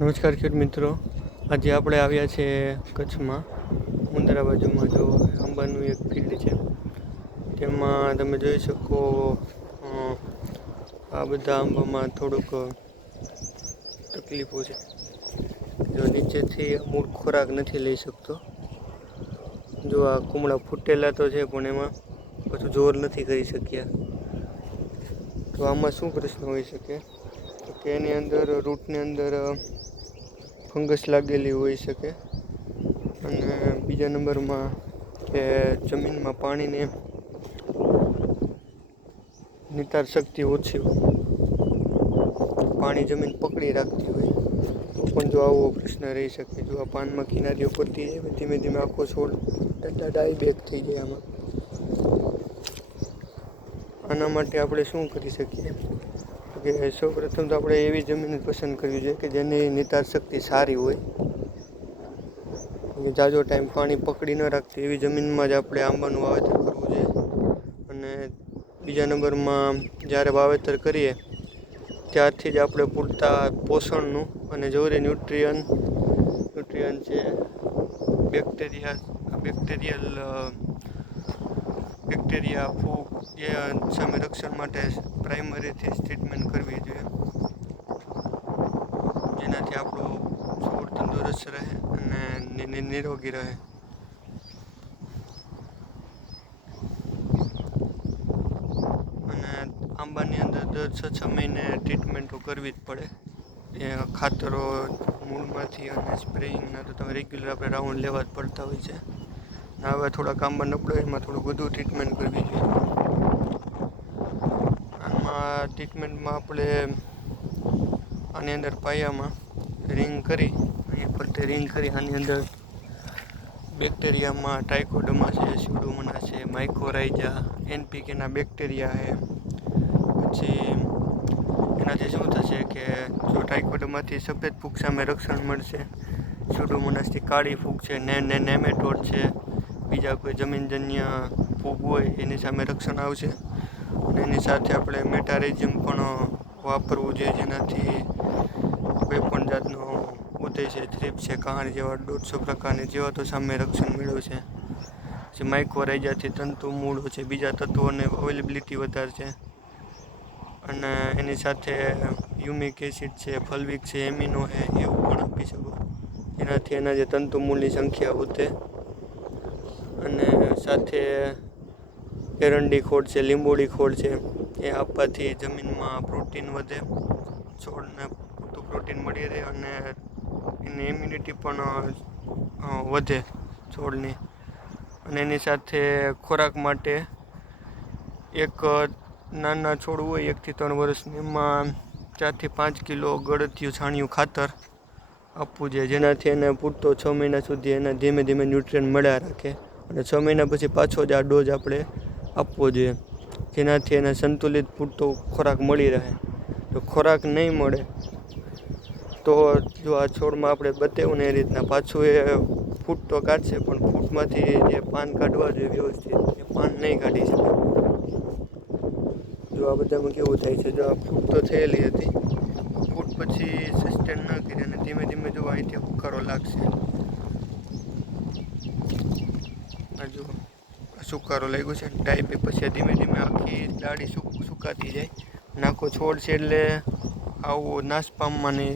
નમસ્કાર ખેડૂત મિત્રો, આજે આપણે આવ્યા છે કચ્છમાં મુંદ્રા બાજુમાં. જો આંબાનું એક ફિલ્ડ છે, તેમાં તમે જોઈ શકો આ બધા આંબામાં થોડુંક તકલીફો છે. જો નીચેથી મૂળ ખોરાક નથી લઈ શકતો. જો આ કુમળા ફૂટેલા તો છે, પણ એમાં પાછું જોર નથી કરી શક્યા. તો આમાં શું પ્રશ્ન હોઈ શકે કે એની અંદર રૂટની અંદર ફંગસ લાગેલી હોઈ શકે, અને બીજા નંબરમાં કે જમીનમાં પાણીને નિતાર શક્તિ ઓછી હોય, પાણી જમીન પકડી રાખતી હોય તો પણ જો આવો પ્રશ્ન રહી શકે. જો આ પાનમાં કિનારીઓ પડતી જાય, ધીમે ધીમે આખો છોડ ડાઈ બેક થઈ જાય. આના માટે આપણે શું કરી શકીએ કે સૌપ્રથમ તો આપણે એવી જમીન પસંદ કરવી જોઈએ કે જેની નિતાર શક્તિ સારી હોય, જાજો ટાઈમ પાણી પકડી ન રાખતી એવી જમીનમાં જ આપણે આંબાનું વાવેતર કરવું જોઈએ. અને બીજા નંબરમાં જ્યારે વાવેતર કરીએ ત્યારથી જ આપણે પૂરતા પોષણનું અને જરૂરી ન્યુટ્રિયન છે, બેક્ટેરિયા ફૂગ એ સામે રક્ષણ માટે પ્રાઇમરીથી ટ્રીટમેન્ટ કરવી જોઈએ, જેનાથી આપણું છોડ તંદુરસ્ત રહે અને નિરોગી રહે. અને આંબાની અંદર દર 6 મહિને ટ્રીટમેન્ટો કરવી જ પડે. એ ખાતરો મૂળમાંથી અને સ્પ્રેઇંગના તો તમે રેગ્યુલર આપણે રાઉન્ડ લેવા જ પડતા હોય છે. હવે થોડાક આંબા નબળો એમાં થોડું વધુ ટ્રીટમેન્ટ કરવી જોઈએ. આમાં ટ્રીટમેન્ટમાં આપણે આની અંદર પાયામાં રિંગ કરી, અહીંયા ફરતે રિંગ કરી આની અંદર બેક્ટેરિયામાં ટ્રાઇકોડર્મા છે, સ્યુડોમોનાસ છે, માઇકોરાઇઝા, એનપીકેના બેક્ટેરિયા છે. પછી એનાથી શું થશે કે જો ટ્રાઇકોડર્માથી સફેદ ફૂગ સામે રક્ષણ મળશે, સ્યુડોમોનાસથી કાળી ફૂગ છે, નેમેટોડ છે, બીજા કોઈ જમીનજન્ય ફૂગ હોય એની સામે રક્ષણ આવશે. અને એની સાથે આપણે મેટારેઝિયમ પણ વાપરવું જોઈએ, જેનાથી કોઈ પણ જાતનો ઉદય છે, થ્રીપ છે, કહાણ જેવા 150 પ્રકારની જીવાતો સામે રક્ષણ મેળવશે. જે માઇકોરાઇઝાથી તંતુ મૂળ છે, બીજા તત્વોને અવેલેબિલિટી વધારશે. અને એની સાથે યુમિક એસિડ છે, ફલ્વિક છે, એમિનો છે, એવું પણ આપી શકો, જેનાથી એના જે તંતુ મૂળની સંખ્યા વધે. અને સાથે એરંડી ખોળ છે, લીંબોળી ખોળ છે, એ આપવાથી જમીનમાં પ્રોટીન વધે, છોડને પૂરતું પ્રોટીન મળી રહે અને એની ઇમ્યુનિટી પણ વધે છોડની. અને એની સાથે ખોરાક માટે એક નાના છોડ હોય 1 થી 3 વર્ષની, એમાં 4 થી 5 કિલો ગળથિયું છાણિયું ખાતર આપવું જોઈએ, જેનાથી એને પૂરતો 6 મહિના સુધી એને ધીમે ધીમે ન્યુટ્રિયન મળ્યા રાખે. અને 6 મહિના પછી પાછો જ આ ડોઝ આપણે આપવો જોઈએ, જેનાથી એને સંતુલિત પૂરતો ખોરાક મળી રહે. જો ખોરાક નહીં મળે તો જો આ છોડમાં આપણે બતાવ્યું ને એ રીતના પાછું એ ફૂટ તો કાઢશે, પણ ફૂટમાંથી જે પાન કાઢવા જોઈએ વ્યવસ્થિત એ પાન નહીં કાઢી શકે. જો આ બધામાં કેવું થાય છે, જો આ ફૂટ તો થયેલી હતી, ફૂટ પછી સસ્ટેન ન કરી અને ધીમે ધીમે જો અહીંથી ઉકારો લાગશે. જો સુકારો લાગ્યો છે, ડાયબેક પછી ધીમે ધીમે આખી ડાળી સુકાતી જાય, નાખો છોડ છે એટલે આવો નાશ પામવાની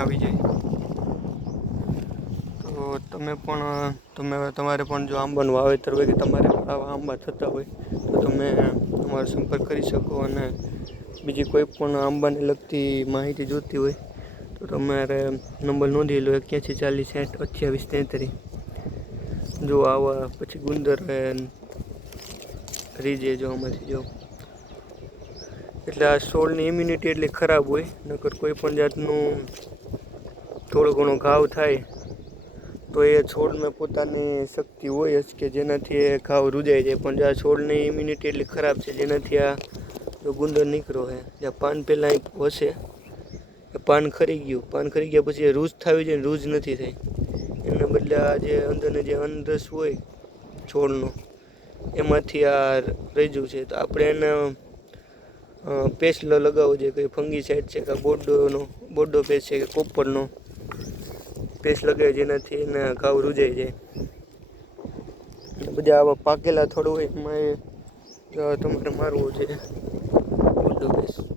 આવી જાય. તો તમારે પણ જો આંબાનું વાવેતર હોય કે તમારે આવા આંબા થતા હોય તો તમે તમારો સંપર્ક કરી શકો. અને બીજી કોઈ પણ આંબાને લગતી માહિતી જોઈતી હોય તો તમારે નંબર નોંધી લો, 81 40 60 28 33. જો આવા પછી ગુંદર રીજે જો આમાંથી જો, એટલે આ છોડની ઇમ્યુનિટી એટલી ખરાબ હોય, નકર કોઈ પણ જાતનું થોડો ઘણો ઘાવ થાય તો એ છોડને પોતાની શક્તિ હોય જ કે જેનાથી એ ઘાવ રૂજાઈ જાય. પણ આ છોડની ઇમ્યુનિટી એટલી ખરાબ છે, જેનાથી આ જો ગુંદર નીકળો છે, જ્યાં પાન પહેલાં હશે એ પાન ખરી ગયા પછી એ રૂજ થવી જોઈએ, રૂજ નથી થઈ. એના બદલે આ જે અંદરને જે અંદરસ હોય છોડનો એમાંથી આ રજ્યું છે, તો આપણે એને પેસ્ટ લગાવવો જોઈએ, કોઈ ફંગીસાઇડ છે કે બોર્ડો પેસ્ટ છે કે કોપરનો પેસ્ટ લગાવે જેનાથી એના ઘાવ રૂજાઈ જાય. બધા આવા પાકેલા થોડું હોય એમાં તમારે મારવું છે બોર્ડો પેસ્ટ.